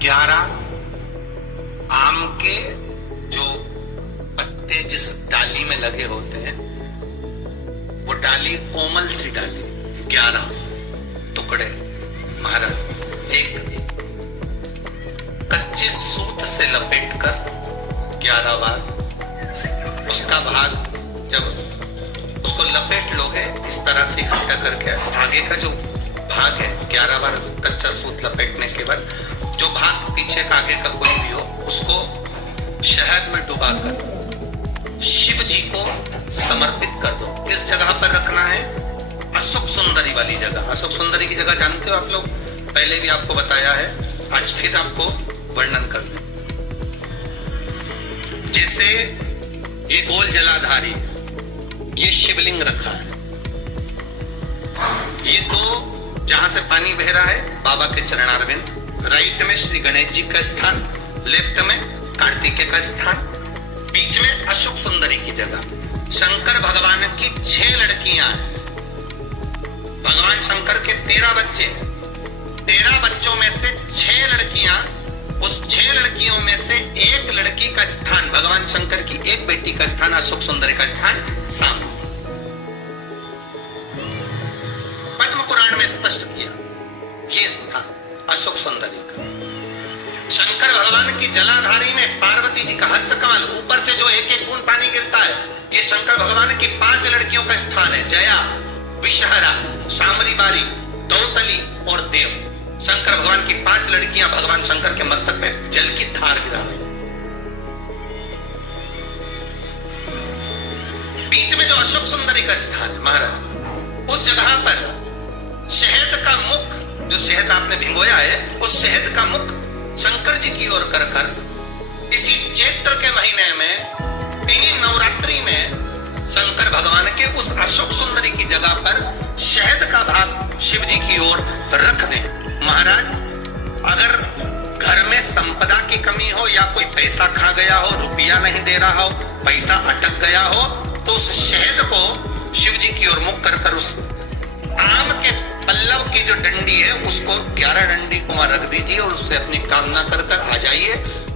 11 आम के जो पत्ते जिस डाली में लगे होते हैं वो डाली कोमल सी डाली 11 टुकड़े महाराज एक कच्चे सूत से लपेटकर 11 बार उसका भाग जब उसको लपेट लोगे इस तरह से इकट्ठा करके आगे का जो भाग है 11 बार कच्चा सूत लपेटने के बाद जो भाग पीछे का आगे का कोई भी हो उसको शहद में डुबाकर शिव जी को समर्पित कर दो। किस जगह पर रखना है? अशोक सुंदरी वाली जगह। अशोक सुंदरी की जगह जानते हो आप लोग, पहले भी आपको बताया है, आज फिर आपको वर्णन कर दे। जैसे ये गोल जलाधारी, ये शिवलिंग रखा है, ये तो जहां से पानी बह रहा है बाबा के चरणारविंद, राइट में श्री गणेश जी का स्थान, लेफ्ट में कार्तिकेय का स्थान, बीच में अशोक सुंदरी की जगह। शंकर भगवान की 6 लड़कियां हैं। भगवान शंकर के 13 बच्चे, 13 बच्चों में से 6 लड़कियां, उस 6 लड़कियों में से एक लड़की का स्थान, भगवान शंकर की एक बेटी का स्थान, अशोक सुंदरी का स्थान सामने पद्म पुराण में स्पष्ट किया। ये स्थान अशोक सुंदरी का। शंकर भगवान की जलाधारी में पार्वती जी का हस्तकमल, ऊपर से जो एक एक बूंद पानी गिरता है, ये शंकर भगवान की 5 लड़कियों का स्थान है। जया, विषहरा, शामरी बारी, दौतली और देव। शंकर भगवान की 5 लड़कियां भगवान शंकर के मस्तक में जल की धार गिरा रही। बीच में जो अशोक सुंदरी का स्थान है महाराज, उस जगह पर शहद का मुख, जो शहद आपने भिगोया है, उस शहद का मुख शंकर जी की ओर कर कर इसी चैत्र के महीने में, इन्हीं नवरात्रि में शंकर भगवान के उस अशोक सुंदरी की जगह पर शहद का भाग शिव जी की ओर रख दें। महाराज अगर घर में संपदा की कमी हो या कोई पैसा खा गया हो, रुपया नहीं दे रहा हो, पैसा अटक गया हो, तो उस शहद को शिव जी की ओर मुख कर कर उस आम के पल्लव की जो डंडी है उसको 11 डंडी को वहां रख दीजिए और उससे अपनी कामना कर कर आ जाइए।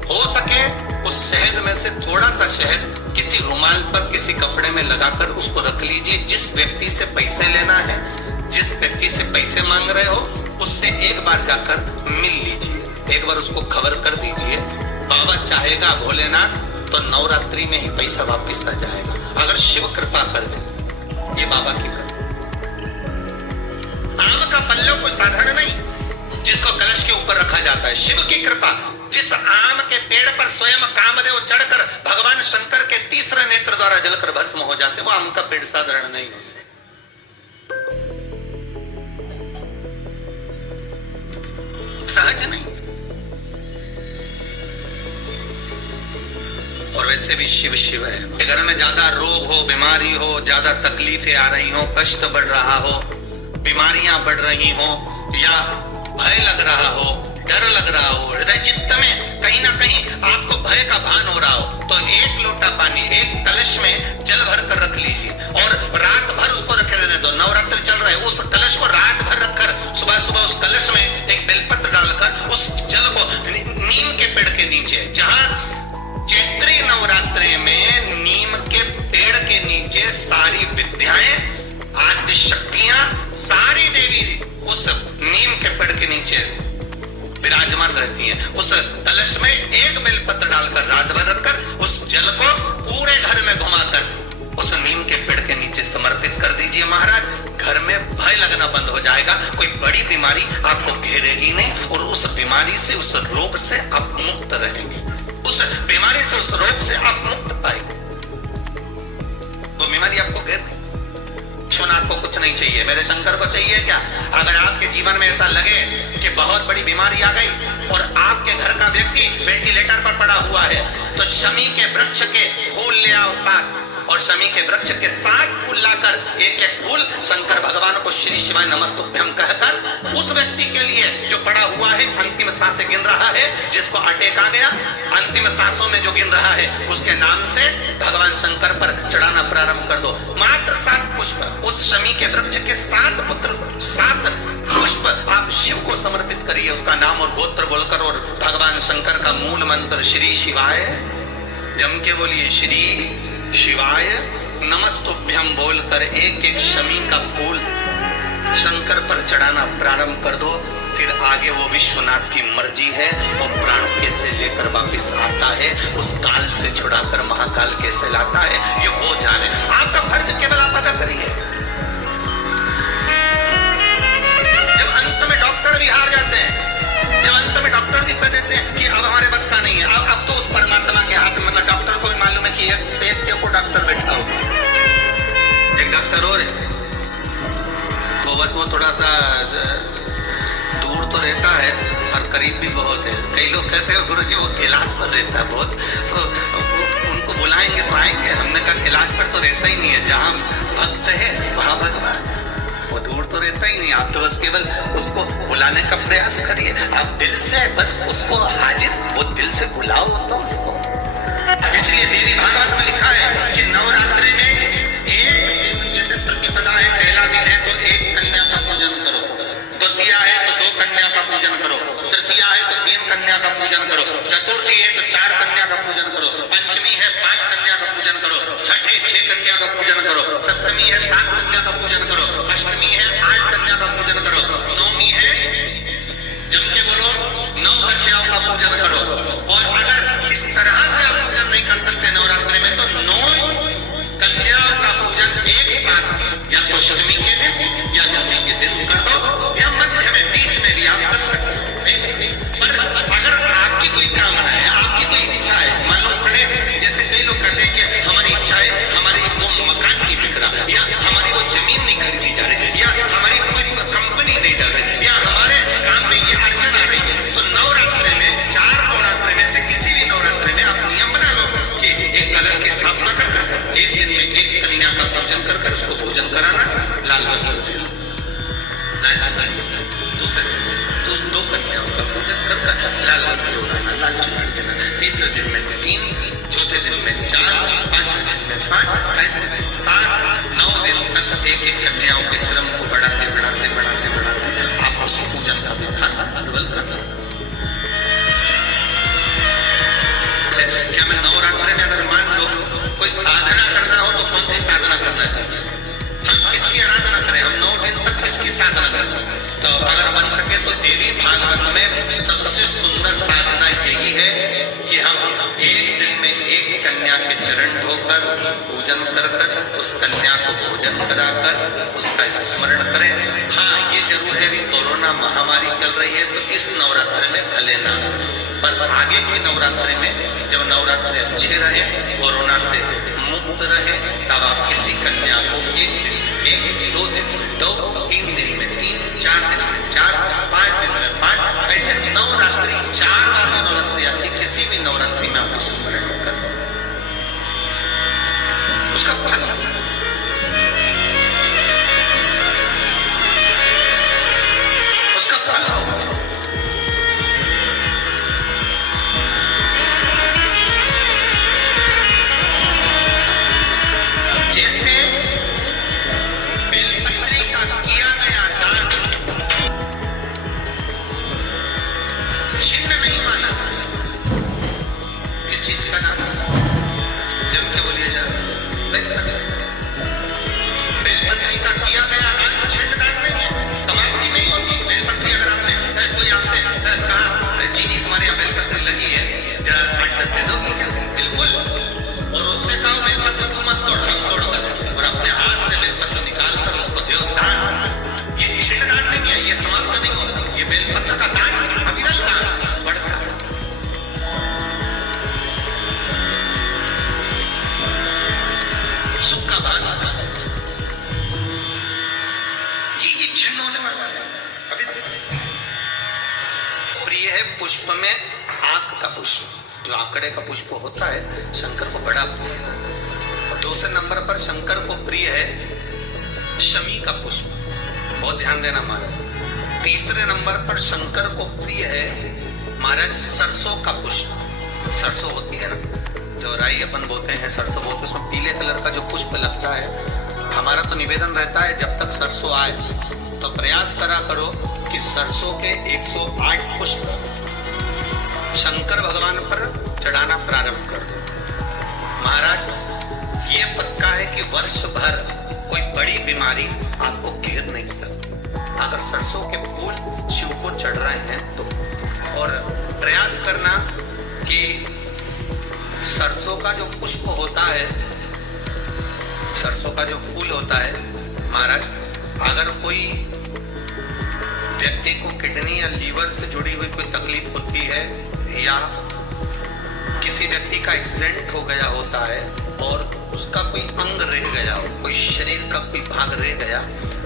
हो सके उस शहद में से थोड़ा सा शहद किसी रुमाल पर, किसी कपड़े में लगाकर उसको रख लीजिए। जिस व्यक्ति से पैसे लेना है, जिस व्यक्ति से पैसे मांग रहे हो, उससे एक बार जाकर मिल लीजिए, एक बार उसको खबर कर दीजिए। बाबा चाहेगा भोलेनाथ तो नवरात्रि में ही पैसा वापिस आ जाएगा, अगर शिव कृपा कर दे। ये बाबा की कृपा। आम का पल्लव कोई साधारण नहीं जिसको कलश के ऊपर रखा जाता है, शिव की कृपा। जिस आम के पेड़ पर स्वयं कामदेव चढ़कर भगवान शंकर के तीसरे नेत्र द्वारा जलकर भस्म हो जाते, वो आम का पेड़ साधारण नहीं हो सकता। सहज नहीं। और वैसे भी शिव शिव है। घर में ज्यादा रोग हो, बीमारी हो, ज्यादा तकलीफें आ रही हो, कष्ट बढ़ रहा हो, बीमारियां बढ़ रही हो, या भय लग रहा हो, डर लग रहा हो, हृदय चित्त में कहीं ना कहीं आपको भय का भान हो रहा हो, तो एक लोटा पानी, एक कलश में जल भर कर रख लीजिए और रात भर उसको रखे रहने दो। नवरात्र चल रहा है, उस कलश को रात भर रखकर सुबह सुबह उस कलश में एक बेलपत्र डालकर उस जल को नीम के पेड़ के नीचे, जहां चैत्री नवरात्रि में नीम के पेड़ के नीचे सारी विद्याएं, आद्य शक्तियां, सारी देवी उस नीम के पेड़ के नीचे विराजमान रहती हैं। उस कलश में एक बेलपत्र डालकर रात भर रखकर उस जल को पूरे घर में घुमाकर उस नीम के पेड़ के नीचे समर्पित कर दीजिए। महाराज घर में भय लगना बंद हो जाएगा, कोई बड़ी बीमारी आपको घेरेगी नहीं और उस बीमारी से, उस रोग से आप मुक्त रहेंगे। उस बीमारी से, उस रोग से आप मुक्त पाएंगे। वो बीमारी आपको घेर नहीं। विश्वनाथ को कुछ नहीं चाहिए, मेरे शंकर को चाहिए क्या? अगर आपके जीवन में ऐसा लगे कि बहुत बड़ी बीमारी आ गई और आपके घर का व्यक्ति वेंटिलेटर पर पड़ा हुआ है, तो शमी के वृक्ष के फूल ले आओ 7, और शमी के वृक्ष के 7 फूल लाकर एक एक फूल शंकर भगवान को श्री शिवाय नमस्तुभ्यम कहकर उस व्यक्ति के लिए जो पड़ा हुआ है, अंतिम सांसें गिन रहा है, जिसको अटैक आ गया, अंतिम सांसों में जो गिन रहा है, उसके नाम से भगवान शंकर पर चढ़ाना प्रारंभ कर दो। मात्र 7 पुष्प, उस शमी के वृक्ष के 7 पुत्र, 7 पुष्प आप शिव को समर्पित करिए, उसका नाम और गोत्र बोलकर, और भगवान शंकर का मूल मंत्र श्री शिवाय जम के बोलिए, श्री शिवाय नमस्तुभ्यम बोलकर एक एक शमी का फूल शंकर पर चढ़ाना प्रारंभ कर दो। फिर आगे वो विश्वनाथ की मर्जी है, वो प्राण कैसे लेकर वापिस आता है, उस काल से छुड़ाकर महाकाल कैसे लाता है, ये हो जाने। आपका फर्ज केवल आप अदा करिए। जब अंत में डॉक्टर भी हार जाते हैं, जब अंत में डॉक्टर भी कह देते हैं कि अब हमारे बस का नहीं है, अब तो उस परमात्मा के हाथ में, मतलब डॉक्टर को भी मालूम है कि एक को डॉक्टर बैठा होगा, एक डॉक्टर और है, तो बस वो थोड़ा सा दूर तो रहता है और करीब भी बहुत है। कई लोग कहते हैं गुरुजी वो कैलाश पर रहता है बहुत, तो उनको बुलाएंगे तो आएंगे। हमने कहा कैलाश पर तो रहता ही नहीं है, जहाँ भक्त है वहाँ भगवान, वो दूर तो रहता ही नहीं। आप तो बस केवल उसको बुलाने का प्रयास करिए, आप दिल से बस उसको हाजिर, वो दिल से बुलाओ तो उसको। इसलिए देवी भागवत में लिखा है कि नवरात्रि में एक जैसे प्रतिपदा है, पहला दिन है तो एक कन्या का पूजन करो, द्वितीया है तो 2 कन्या का पूजन करो, तृतीया है तो 3 कन्या का पूजन करो, चतुर्थी है तो 4 कन्या का पूजन करो, पंचमी है 5 कन्या का पूजन करो, छठी 6 कन्या का पूजन करो, सप्तमी है 7 कन्या का पूजन करो, अष्टमी है 8 कन्या का पूजन करो, नवमी है जम के बोलो 9 कन्याओं का पूजन करो। और अगर इस तरह से आप पूजन नहीं कर सकते नवरात्रि में, तो 9 कन्याओं का पूजन एक साथ या तो अष्टमी के दिन या नवमी के दिन कर दो, या मध्य में बीच में भी आप कर सकते हैं। पर अगर आपकी कोई कामना है, आपकी कोई इच्छा है, मालूम पड़े, जैसे कई लोग कहते हैं कि हमारी इच्छा है, हमारी वो मकान नहीं बिक रहा, या हमारी वो जमीन नहीं खरीदी जा रही, या हमारी कोई कंपनी नहीं डर रही, या हमारे काम में ये अड़चन आ रही है, तो नवरात्रि में 4 नवरात्रि में से किसी भी नवरात्रि में आप नियम बना लो कि एक कलश की स्थापना कर एक दिन में एक कन्या का पूजन कर उसको भोजन कराना, लाल वस्त्र दूसरे तो 2 कन्याओं का पूजन कर लाल वस्त्र उड़ाना, लाल चुनरी देना, तीसरे दिन में 3, चौथे दिन में 4, 5वें दिन में 5, ऐसे 7, 9 दिन तक एक एक कन्याओं के क्रम को बढ़ाते बढ़ाते बढ़ाते बढ़ाते आप उस पूजन का विधान अनवल कर सकते। क्या मैं नवरात्रि में अगर मान लो कोई साधना करना हो तो कौन सी साधना करना चाहिए? हम किसकी आराधना करें? हम 9 दिन तक किसकी साधना करें? तो अगर बन सके तो देवी भागवत में सबसे सुंदर साधना यही है कि हम एक दिन में एक कन्या के चरण धोकर पूजन कर उस कन्या को भोजन कराकर उसका स्मरण करें। हाँ, ये जरूर है कि कोरोना महामारी चल रही है तो इस नवरात्रि में भले ना, पर आगे की नवरात्रि में जब नवरात्रि अच्छे रहे, कोरोना से मुक्त रहे, तब आप किसी कन्या को 1 दिन, 1, 2 दिन, 2, 3 दिन में 3, 4 दिन में 4, 5 दिन में 5, ऐसे नवरात्रि 4 बार नवरात्रि आती, किसी भी नवरात्रि में आप स्मरण करें, उसका फल पुष्प में आंख का पुष्प, जो आंकड़े का पुष्प होता है, शंकर को बड़ा प्रिय है। और दूसरे नंबर पर शंकर को प्रिय है शमी का पुष्प, बहुत ध्यान देना महाराज। तीसरे नंबर पर शंकर को प्रिय है महाराज सरसों का पुष्प। सरसों होती है ना, जो राई अपन बोते हैं, सरसों बोते, उसमें पीले कलर का जो पुष्प लगता है। हमारा तो निवेदन रहता है जब तक सरसों आए तो प्रयास करा करो कि सरसों के 108 पुष्प शंकर भगवान पर चढ़ाना प्रारंभ कर दो। महाराज ये पक्का है कि वर्ष भर कोई बड़ी बीमारी आपको घेर नहीं सकती अगर सरसों के फूल शिव को चढ़ रहे हैं तो। और प्रयास करना कि सरसों का जो पुष्प होता है, सरसों का जो फूल होता है महाराज, अगर कोई व्यक्ति को किडनी या लीवर से जुड़ी हुई कोई तकलीफ होती है या किसी व्यक्ति का एक्सीडेंट हो गया होता है और उसका कोई अंग रह गया हो, कोई शरीर का कोई भाग रह गया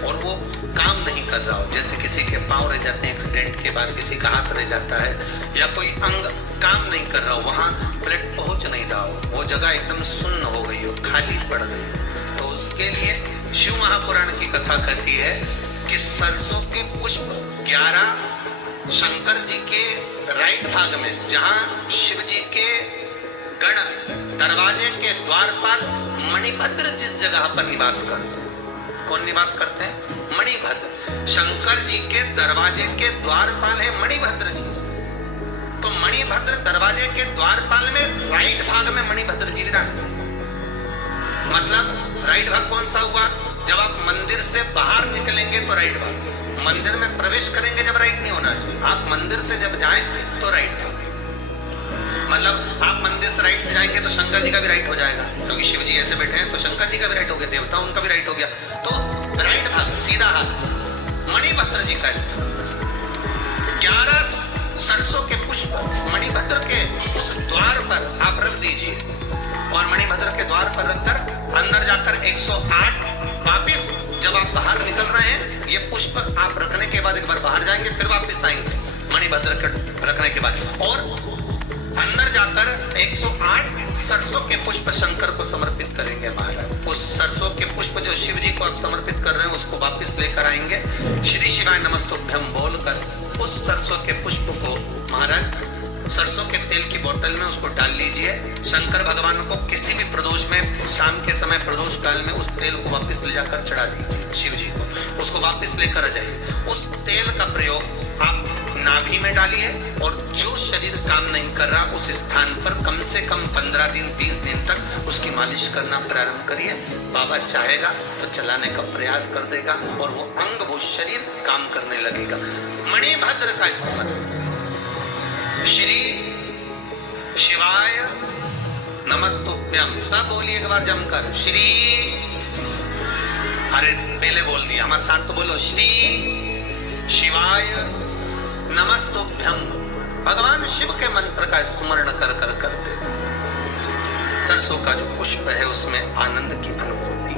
और वो काम नहीं कर रहा हो, जैसे किसी के पांव रह जाते हैं एक्सीडेंट के बाद, किसी का हाथ रह जाता है, या कोई अंग काम नहीं कर रहा हो, वहां ब्लड पहुंच नहीं रहा हो, वो जगह एकदम सुन्न हो गई हो, खाली पड़ गई, तो उसके लिए शिव महापुराण की कथा कहती है कि सरसों के पुष्प 11 शंकर जी के राइट भाग में, जहां शिव जी के गण दरवाजे के द्वारपाल मणिभद्र जिस जगह पर निवास करते हैं, कौन निवास करते हैं? मणिभद्र। शंकर जी के दरवाजे के द्वारपाल है मणिभद्र जी। तो मणिभद्र दरवाजे के द्वारपाल में राइट भाग में मणिभद्र जी विराजते हैं। मतलब राइट भाग कौन सा हुआ? जब आप मंदिर से बाहर निकलेंगे तो राइट भाग, मंदिर में प्रवेश करेंगे जब राइट नहीं होना चाहिए, आप मंदिर से जब जाएं तो राइट भाग। मतलब आप मंदिर से राइट से जाएंगे तो शंकर जी का भी राइट हो जाएगा, क्योंकि शिव जी ऐसे बैठे हैं तो शंकर जी का भी राइट हो गया, देवता उनका भी राइट हो गया, तो राइट भाग सीधा हाथ मणिभद्र जी का स्थान। 11 सरसों के पुष्प मणिभद्र के उस द्वार पर आप रख दीजिए और मणिभद्र के द्वार पर रखकर अंदर जाकर 108 वापिस जब आप बाहर निकल रहे हैं, ये पुष्प आप रखने के बाद एक बार बाहर जाएंगे, फिर वापस आएंगे मणिभद्र के रखने के बाद, और अंदर जाकर 108 सरसों के पुष्प शंकर को समर्पित करेंगे महाराज। उस सरसों के पुष्प जो शिव जी को आप समर्पित कर रहे हैं उसको वापस लेकर आएंगे, श्री शिवाय नमस्तुभ्यं बोलकर उस सरसों के पुष्प को महाराज सरसों के तेल की बोतल में उसको डाल लीजिए। शंकर भगवान को किसी भी प्रदोष में, शाम के समय प्रदोष काल में उस तेल को वापस ले जाकर चढ़ा दीजिए शिव जी को, उसको वापस लेकर आ जाइए। उस तेल का प्रयोग आप नाभि में डालिए और जो शरीर काम नहीं कर रहा उस स्थान पर कम से कम 15 दिन 20 दिन तक उसकी मालिश करना प्रारंभ करिए। बाबा चाहेगा तो चलाने का प्रयास कर देगा और वो अंग, वो शरीर काम करने लगेगा। मणिभद्र का स्मरण, श्री शिवाय नमस्तुभ्यं, सब बोलिए एक बार जमकर, श्री, अरे पहले बोल दिया, हमारे साथ तो बोलो, श्री शिवाय नमस्तुभ्यं। भगवान शिव के मंत्र का स्मरण कर कर करते सरसों का जो पुष्प है उसमें आनंद की अनुभूति